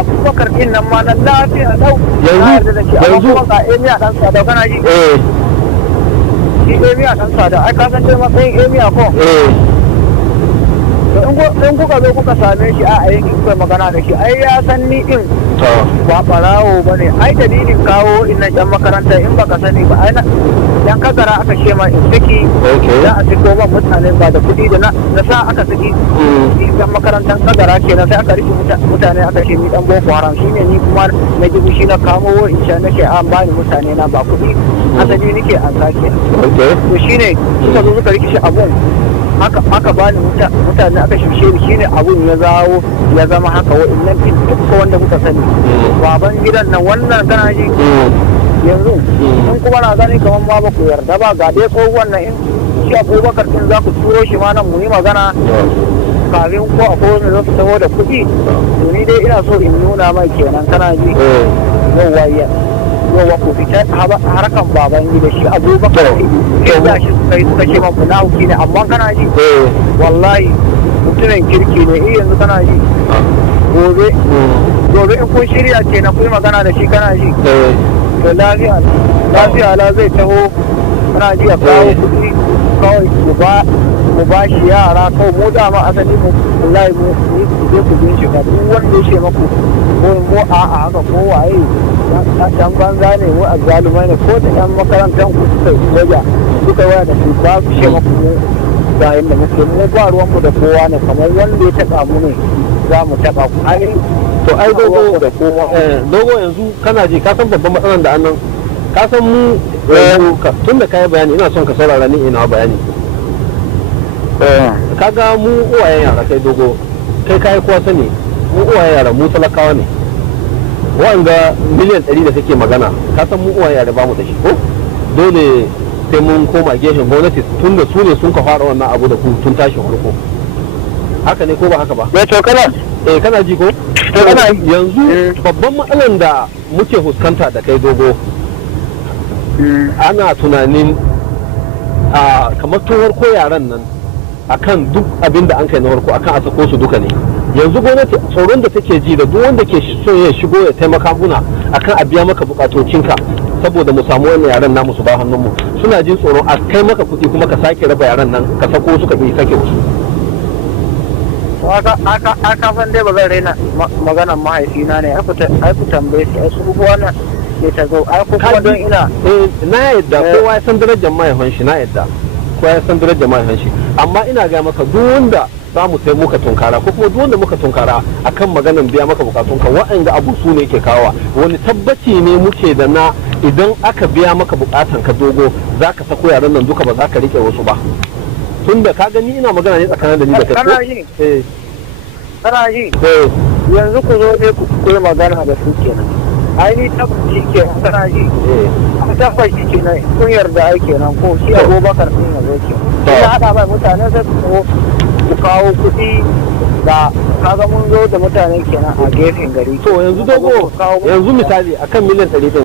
Abubakar din nan ma na lafiya lau. Yanzu kuma ga Emiya dan Sada kana ji. Shi Emiya dan Sada ai ka san dai matsayin Emiya ko. In kuka zo kuka same shi a yankin kuka magana da shi ai ya san ni din ba barawo ba ne ai dalilin kawo inna yan makaranta in baka sani ba ai yan kagara aka ce ma in saki za a siko ba mutane ba da kuɗi da na sa aka saki yan makarantar kagara kenan sai aka rike mutane aka ce ni dan boko haram shine ni kuma na jibu shi na kamo in sha nake an bani mutane na ba kuɗi asali nake an sake to shine suka zo suka rike shi abun aka bani mutane aka shushe ni shine abun ya zawo ya zama haka wa'annan dukkan wanda kuka sani baban gidan nan wannan kana ji yanzu in kuma na gani kamar ma ba ku yarda ba ga dai tsohuwan nan in shi Abubakar din za ku turo shi ma nan mu yi magana kafin ko a kowane za su taho da kuɗi to ni dai ina so in nuna mai kenan kana ji yawa ku fita harkan baban gida shi Abubakar ke za shi suka ce man munafiki ne amma kana ji wallahi mutumin kirki ne yanzu kana ji gobe in kun shirya ke na kuyi magana da shi kana ji to lafiya la zai taho kana ji a kawo kuɗi kawai mu ba shi yara kawai mu dama asali mu wallahi mu je ku bincika duk wanda ya ce maku mu a haka ko waye dan banza ne mu azzalumai ne ko da yan makarantar ku suka soja suka waya da su ba su ce maku mu ga yanda muke mu ba ruwanmu da kowa ne kamar wanda ya taɓa mu ne za mu taɓa ku to ai dogo yanzu kana ji ka san babban matsalar da annan ka san mu tun da kayi bayani ina son ka saurara ni ina bayani kaga mu uwayen yara kai dogo kai kayi kowa sani mu uwayen yara mu talakawa ne wanda miliyan 100 da kake magana ka san mu uwayen yara ba mu da shi ko dole sai mun koma gefen gwamnati tun da su ne sun ka fara wannan abu da ku tun tashin farko haka ne ko ba haka ba to kana kana ji ko yanzu babban matsalan da muke fuskanta da kai dogo ana tunanin kamar tun harko yaran nan akan duk abin da an kai na harko akan a sako su duka ne yanzu gwamnati tsoron da take ji da duk wanda ke so ya shigo ya taimaka muna akan a biya maka bukatocinka saboda mu samu wannan yaran namu su ba hannunmu suna jin tsoron a kai maka kuɗi kuma ka sake raba yaran nan ka sako su ka bi sake wasu aka san dai ba zan raina maganan mahaifina ne ai ku tambaye shi ai su wannan ne ta zo ai kuma don ina na yadda kowa ya san darajar mahaifin shi na yadda kowa ya san darajar mahaifin shi amma ina ga maka duk wanda za mu sai muka tunkara ko kuma duk wanda muka tunkara akan maganan biya maka bukatunka waɗanda abu su ne ke kawowa wani tabbaci ne muke da na idan aka biya maka bukatan ka dogo za ka sako yaran nan duka ba za ka rike wasu ba tunda ka gani ina magana ne tsakanin da ni da kai kana ji yanzu ku zo ne ku yi magana da su kenan ai ni tabbaci ke kana ji ku tabbaci kenan kun yarda ai kenan ko shi Abubakar din ya zo ke ya hada mai mutane sai ku kawo kuɗi da kaga mun zo da mutane kenan a gefen gari to yanzu dogo yanzu misali akan miliyan 100